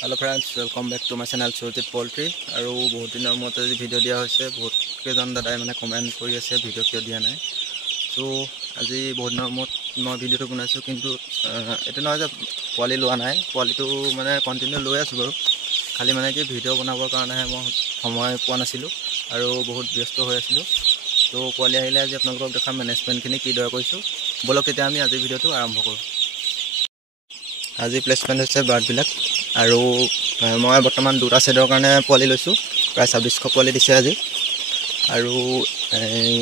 Hello friends, welcome back to my channel Surjit Poultry. আৰু বহুত দিনৰ মূৰত আজি ভিডিঅ' দিয়া হৈছে। বহুত কেইজন দাদাই মানে কমেন্ট কৰি আছে ভিডিঅ' কিয় দিয়া নাই। সো আজি বহুত দিনৰ মূৰত মই ভিডিঅ'টো বনাইছো, কিন্তু এটা নহয় যে পোৱালি লোৱা নাই। পোৱালিটো মানে কন্টিনিউ লৈ আছো বাৰু। খালি মানে কি ভিডিঅ' বনাবৰ কাৰণেহে মই সময় পোৱা নাছিলো আৰু বহুত ব্যস্ত হৈ আছিলো। তো পোৱালি আহিলে আজি আপোনালোকক দেখাম মেনেজমেণ্টখিনি কিদৰে কৰিছো। বলক তেতিয়া আমি আজি ভিডিঅ'টো আৰম্ভ কৰোঁ। আজি প্লেচমেণ্ট হৈছে বাৰ্ডবিলাক আৰু মই বৰ্তমান দুটা সেটৰ কাৰণে পোৱালি লৈছোঁ। প্ৰায় 2600 পোৱালি দিছে আজি। আৰু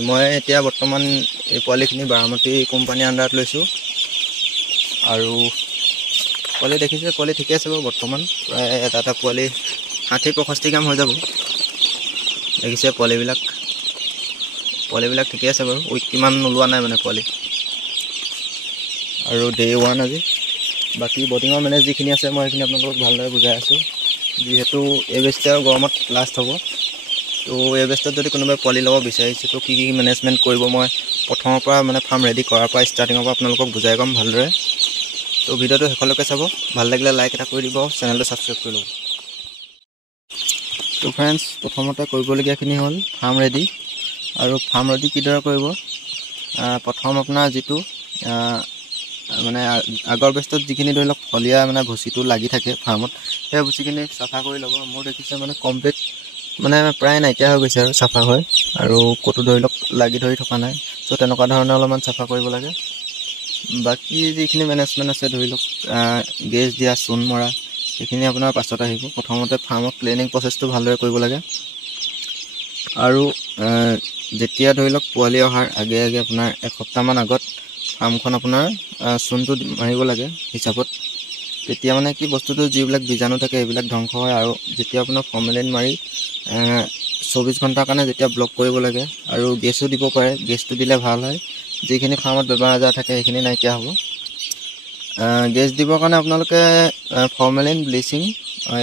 মই এতিয়া বৰ্তমান এই পোৱালিখিনি বাৰামতী কোম্পানীৰ আণ্ডাৰত লৈছোঁ। আৰু পোৱালি দেখিছে, পোৱালি ঠিকে আছে বাৰু। বৰ্তমান প্ৰায় এটা পোৱালি 60-65 গ্ৰাম হৈ যাব। দেখিছে পোৱালিবিলাক ঠিকে আছে বাৰু। উইক কিমান নোলোৱা নাই মানে পোৱালি। আৰু ডে 1 আজি। বাকি বডিঙৰ মেনেজ যিখিনি আছে মই সেইখিনি আপোনালোকক ভালদৰে বুজাই আছোঁ। যিহেতু এই বেষ্টে আৰু গৰমত লাষ্ট হ'ব। তো এই বেষ্টত যদি কোনোবাই পোৱালি ল'ব বিচাৰিছে তো কি মেনেজমেণ্ট কৰিব, মই প্ৰথমৰ পৰা মানে ফাৰ্ম ৰেডি কৰাৰ পৰা ষ্টাৰ্টিঙৰ পৰা আপোনালোকক বুজাই ক'ম ভালদৰে। তো ভিডিঅ'টো শেষলৈকে চাব। ভাল লাগিলে লাইক এটা কৰি দিব, চেনেলটো ছাবস্ক্ৰাইব কৰি ল'ব। তো ফ্ৰেণ্ডছ, প্ৰথমতে কৰিবলগীয়াখিনি হ'ল ফাৰ্ম ৰেডি। আৰু ফাৰ্ম ৰেডি কিদৰে কৰিব, প্ৰথম আপোনাৰ যিটো মানে আগৰ বেষ্টত যিখিনি ধৰি লওক ফলীয়া মানে ভুচিটো লাগি থাকে ফাৰ্মত, সেই ভুচিখিনি চাফা কৰি ল'ব। মোৰ দেখিছে মানে কমপ্লিট মানে প্ৰায় নাইকিয়া হৈ গৈছে আৰু চাফা হয়, আৰু ক'তো ধৰি লওক লাগি ধৰি থকা নাই। ত' তেনেকুৱা ধৰণে অলপমান চাফা কৰিব লাগে। বাকী যিখিনি মেনেজমেণ্ট আছে ধৰি লওক গেছ দিয়া, চূণ মৰা, সেইখিনি আপোনাৰ পাছত আহিব। প্ৰথমতে ফাৰ্মত ক্লিনিং প্ৰচেছটো ভালদৰে কৰিব লাগে। আৰু যেতিয়া ধৰি লওক পোৱালি অহাৰ আগে আগে আপোনাৰ এসপ্তাহমান আগত ফাৰ্মখন আপোনাৰ চূণটো মাৰিব লাগে হিচাপত। তেতিয়া মানে কি বস্তুটো যিবিলাক বীজাণু থাকে সেইবিলাক ধ্বংস হয়। আৰু যেতিয়া আপোনাৰ ফৰ্মেলিন মাৰি 24 ঘণ্টাৰ কাৰণে যেতিয়া ব্লক কৰিব লাগে, আৰু গেছো দিব পাৰে, গেছটো দিলে ভাল হয়। যিখিনি ফাৰ্মত বেমাৰ আজাৰ থাকে সেইখিনি নাইকিয়া হ'ব। গেছ দিবৰ কাৰণে আপোনালোকে ফৰ্মেলিন, ব্লিচিং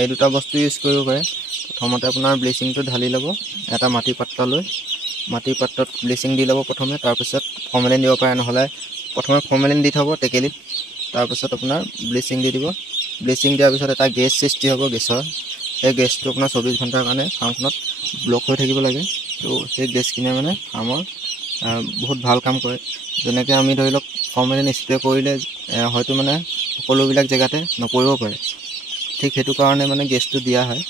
এই দুটা বস্তু ইউজ কৰিব পাৰে। প্ৰথমতে আপোনাৰ ব্লিচিংটো ঢালি ল'ব এটা মাটিৰ পাত্ৰ লৈ। মাটিৰ পাত্ৰত ব্লিচিং দি ল'ব প্ৰথমে, তাৰপিছত ফৰ্মেলিন দিব পাৰে। নহ'লে প্ৰথমে ফৰ্মেলিন দি থ'ব টেকেলিত, তাৰপিছত আপোনাৰ ব্লিচিং দি দিব। ব্লিচিং দিয়াৰ পিছত এটা গেছ সৃষ্টি হ'ব গেছৰ। সেই গেছটো আপোনাৰ 24 ঘণ্টাৰ কাৰণে ফাৰ্মখনত ব্লক হৈ থাকিব লাগে। তো সেই গেছখিনিয়ে মানে ফাৰ্মৰ বহুত ভাল কাম কৰে। যেনেকৈ আমি ধৰি লওক ফৰ্মেলিন স্প্ৰে কৰিলে হয়তো মানে সকলোবিলাক জেগাতে নপৰিব পাৰে। ঠিক সেইটো কাৰণে মানে গেছটো দিয়া হয়,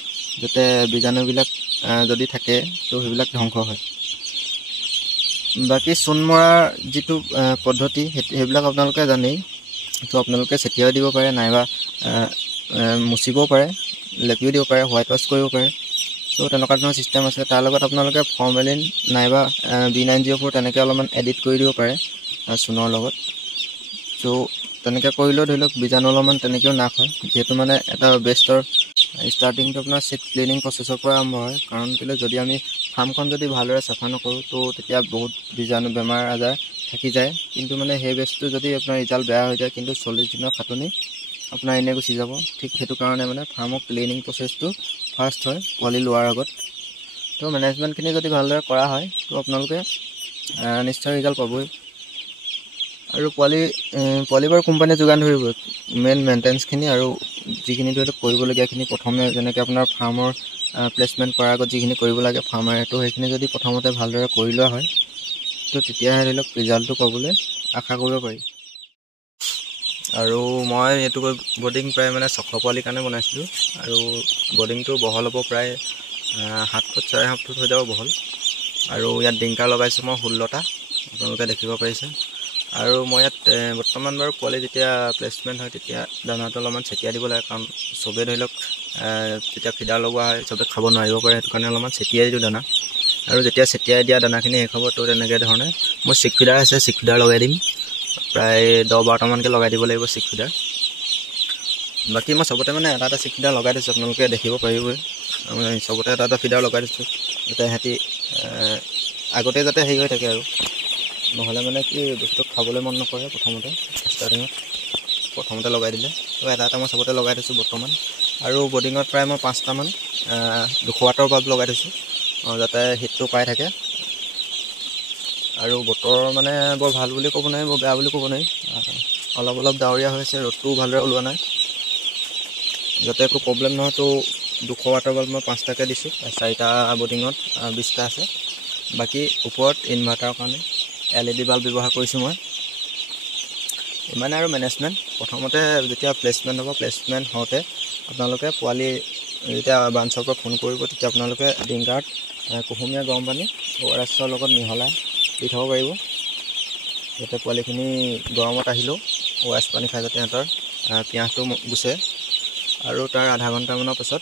যাতে বীজাণুবিলাক যদি থাকে তো সেইবিলাক ধ্বংস হয়। বাকী চূণ মৰাৰ যিটো পদ্ধতি সেইবিলাক আপোনালোকে জানেই। তো আপোনালোকে ছটিয়াই দিব পাৰে, নাইবা মুচিবও পাৰে, লেপিও দিব পাৰে, হোৱাইট ৱাছ কৰিব পাৰে। তো তেনেকুৱা ধৰণৰ ছিষ্টেম আছে। তাৰ লগত আপোনালোকে ফৰ্মেলিন নাইবা B904 তেনেকৈ অলপমান এডিট কৰি দিব পাৰে চূণৰ লগত। তো তেনেকৈ কৰিলেও ধৰি লওক বীজাণু অলপমান তেনেকৈও নাশ হয়। যিহেতু মানে এটা বেষ্টৰ ষ্টাৰ্টিংটো আপোনাৰ চিট ক্লিনিং প্ৰচেছৰ পৰা আৰম্ভ হয়। কাৰণ কেলৈ, যদি আমি ফাৰ্মখন যদি ভালদৰে চাফা নকৰোঁ তো তেতিয়া বহুত বীজাণু বেমাৰ আজাৰ থাকি যায়। কিন্তু মানে সেই বেষ্টটো যদি আপোনাৰ ৰিজাল্ট বেয়া হৈ যায়, কিন্তু 40 দিনৰ খাটনি আপোনাৰ এনেই গুচি যাব। ঠিক সেইটো কাৰণে মানে ফাৰ্মৰ ক্লিনিং প্ৰচেছটো ফাৰ্ষ্ট হয় পোৱালি লোৱাৰ আগত। তো মেনেজমেণ্টখিনি যদি ভালদৰে কৰা হয় তো আপোনালোকে নিশ্চয় ৰিজাল্ট পাবই। আৰু পোৱালি বাৰু কোম্পানীয়ে যোগান ধৰিব। মেইন মেইনটেনেঞ্চখিনি আৰু যিখিনি ধৰি লওক কৰিবলগীয়াখিনি প্ৰথমে, যেনেকৈ আপোনাৰ ফাৰ্মৰ প্লেচমেণ্ট কৰাৰ আগত যিখিনি কৰিব লাগে ফাৰ্মাৰে, তো সেইখিনি যদি প্ৰথমতে ভালদৰে কৰি লোৱা হয় তো তেতিয়াহে ধৰি লওক ৰিজাল্টটো পাবলৈ আশা কৰিব পাৰি। আৰু মই এইটো বৰ্ডিং প্ৰায় মানে 600 পোৱালিৰ কাৰণে বনাইছিলোঁ। আৰু বৰ্ডিংটো বহল হ'ব প্ৰায় 7 ফুট 4.5 ফুট হৈ যাব বহল। আৰু ইয়াত ডিংকাৰ লগাইছোঁ মই 16টা, আপোনালোকে দেখিব পাৰিছে। আৰু মই ইয়াত বৰ্তমান বাৰু পোৱালি যেতিয়া প্লেচমেণ্ট হয় তেতিয়া দানাটো অলপমান ছটিয়াই দিব লাগে। কাৰণ চবেই ধৰি লওক যেতিয়া ফিডাৰ লগোৱা হয় চবেই খাব নোৱাৰিব পাৰে, সেইটো কাৰণে অলপমান ছটিয়াই দিওঁ দানা। আৰু যেতিয়া ছটিয়াই দিয়া দানাখিনি শেষ হ'ব তো তেনেকৈ ধৰণে মোৰ চিক ফিডাৰ আছে, চিক ফিডাৰ লগাই দিম। প্ৰায় 10-12টামানকৈ লগাই দিব লাগিব চিক ফিডাৰ। বাকী মই চবতে মানে এটা এটা চিক ফিডাৰ লগাই দিছোঁ, আপোনালোকে দেখিব পাৰিবই। মই চবতে এটা এটা ফিডাৰ লগাই দিছোঁ, যাতে সিহঁতি আগতে যাতে হেৰি হৈ থাকে। আৰু নহ'লে মানে কি বস্তুটো খাবলৈ মন নকৰে প্ৰথমতে লগাই দিলে। তো এটা এটা মই চবতে লগাই দিছোঁ বৰ্তমান। আৰু বৰ্ডিঙত প্ৰায় মই 5টামান 200 ৱাটৰ বাল্ব লগাই দিছোঁ, যাতে হিটটো পাই থাকে। আৰু বতৰ মানে বৰ ভাল বুলি ক'ব নোৱাৰি, বৰ বেয়া বুলি ক'ব নোৱাৰি। অলপ অলপ ডাৱৰীয়া হৈ আছে, ৰ'দটোও ভালদৰে ওলোৱা নাই। যাতে একো প্ৰব্লেম নহয়। তো 200 ৱাটৰ বাল্ব মই 5টাকৈ দিছোঁ, 4টা বৰ্ডিঙত 20টা আছে। বাকী ওপৰত ইনভাৰ্টাৰৰ কাৰণে LED বাল্ব ব্যৱহাৰ কৰিছোঁ মই। ইমানে আৰু মেনেজমেণ্ট। প্ৰথমতে যেতিয়া প্লেচমেণ্ট হ'ব, প্লেচমেণ্ট হওঁতে আপোনালোকে পোৱালি যেতিয়া ব্ৰাঞ্চৰ পৰা ফোন কৰিব, তেতিয়া আপোনালোকে ডিংগাৰত কুহুমীয়া গৰম পানী ORSৰ লগত মিহলাই দি থ'ব পাৰিব, যাতে পোৱালিখিনি গৰমত আহিলেও ORS পানী খাই যাতে সিহঁতৰ পিয়াহটো গুচে। আৰু তাৰ আধা ঘণ্টামানৰ পাছত,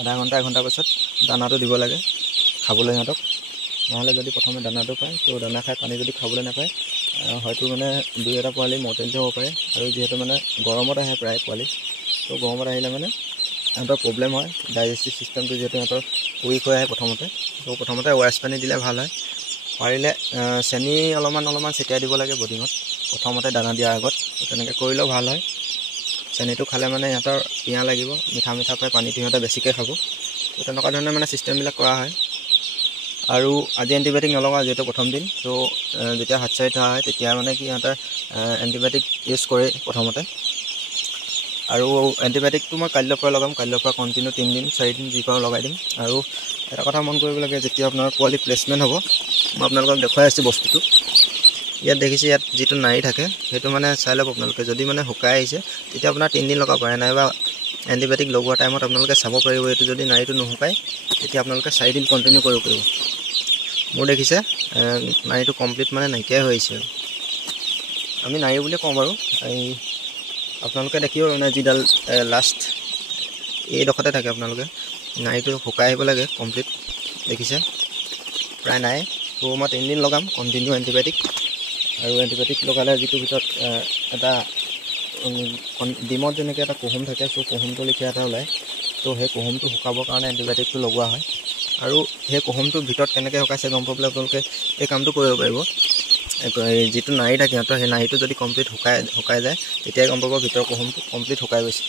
আধা ঘণ্টা 1 ঘণ্টা পাছত দানাটো দিব লাগে খাবলৈ সিহঁতক। নহ'লে যদি প্ৰথমে দানাটো পায়, তো দানা খাই পানী যদি খাবলৈ নাপায়, হয়তো মানে 2-এটা পোৱালি মৰ্টেলিটি হ'ব পাৰে। আৰু যিহেতু মানে গৰমত আহে প্ৰায় পোৱালি, তো গৰমত আহিলে মানে সিহঁতৰ প্ৰব্লেম হয়। ডাইজেষ্টিভ চিষ্টেমটো যিহেতু সিহঁতৰ উইক হৈ আহে প্ৰথমতে, তো প্ৰথমতে ORS পানী দিলে ভাল হয়। পাৰিলে চেনি অলপমান ছটিয়াই দিব লাগে বডিঙত প্ৰথমতে দানা দিয়াৰ আগত। তেনেকৈ কৰিলেও ভাল হয়। চেনিটো খালে মানে সিহঁতৰ পিয়াহ লাগিব, মিঠা পাই পানীটো সিহঁতে বেছিকৈ খাব। তো তেনেকুৱা ধৰণে মানে চিষ্টেমবিলাক কৰা হয়। আৰু আজি এণ্টিবায়'টিক নলগাওঁ যিহেতু প্ৰথম দিন। তো যেতিয়া হাতচাৰি থোৱা হয়, তেতিয়া মানে কি সিহঁতে এণ্টিবায়'টিক ইউজ কৰে প্ৰথমতে। আৰু এণ্টিবায়'টিকটো মই কাইলৈৰ পৰা লগাম, কাইলৈৰ পৰা কণ্টিনিউ 3 দিন 4 দিন যি পাৰোঁ লগাই দিম। আৰু এটা কথা মন কৰিব লাগে, যেতিয়া আপোনাৰ পোৱালি প্লেচমেণ্ট হ'ব, মই আপোনালোকক দেখুৱাই আছোঁ বস্তুটো। ইয়াত দেখিছে, ইয়াত যিটো নাড়ী থাকে সেইটো মানে চাই ল'ব আপোনালোকে। যদি মানে শুকাই আহিছে, তেতিয়া আপোনাৰ 3 দিন লগাব পাৰে, নাইবা এণ্টিবায়'টিক লগোৱা টাইমত আপোনালোকে চাব পাৰিব। এইটো যদি নাড়ীটো নুশুকায়, তেতিয়া আপোনালোকে 4 দিন কণ্টিনিউ কৰিব পাৰিব। মোৰ দেখিছে নাড়ীটো কমপ্লিট মানে নাইকিয়াই হৈ আহিছে। আমি নাড়ী বুলিয়ে কওঁ বাৰু। এই আপোনালোকে দেখিব মানে যিডাল লাষ্ট এইডোখৰতে থাকে, আপোনালোকে নাড়ীটো শুকাই আহিব লাগে কমপ্লিট। দেখিছে প্ৰায় নাই। তো মই 3 দিন লগাম কণ্টিনিউ এণ্টিবায়'টিক। আৰু এণ্টিবায়'টিক লগালে যিটো ভিতৰত এটা ডিমত যেনেকৈ এটা কুহুম থাকে, চ' কুহুমটো লিখীয়া এটা ওলায়। তো সেই কুহুমটো শুকাবৰ কাৰণে এণ্টিবায়'টিকটো লগোৱা হয়। আৰু সেই কুহুমটোৰ ভিতৰত কেনেকৈ শুকাইছে গম পাবলৈ আপোনালোকে এই কামটো কৰিব পাৰিব। যিটো নাড়ী থাকে সিহঁতৰ, সেই নাড়ীটো যদি কমপ্লিট শুকাই যায়, তেতিয়াই গম পাব ভিতৰৰ কুহুমটো কমপ্লিট শুকাই গৈছে।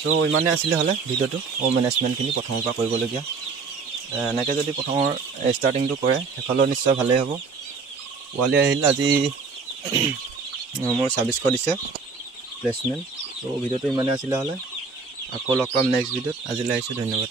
চ' ইমানে আছিলে হ'লে ভিডিঅ'টো মেনেজমেণ্টখিনি প্ৰথমৰ পৰা কৰিবলগীয়া। এনেকৈ যদি প্ৰথমৰ ষ্টাৰ্টিংটো কৰে, শেষলৈ নিশ্চয় ভালেই হ'ব। পোৱালি আহিল আজি মোৰ 2600 দিছে প্লেচমেণ্ট। ত' ভিডিঅ'টো ইমানে আছিলে হ'লে, আকৌ লগ পাম নেক্সট ভিডিঅ'ত। আজিলৈ আহিছোঁ, ধন্যবাদ।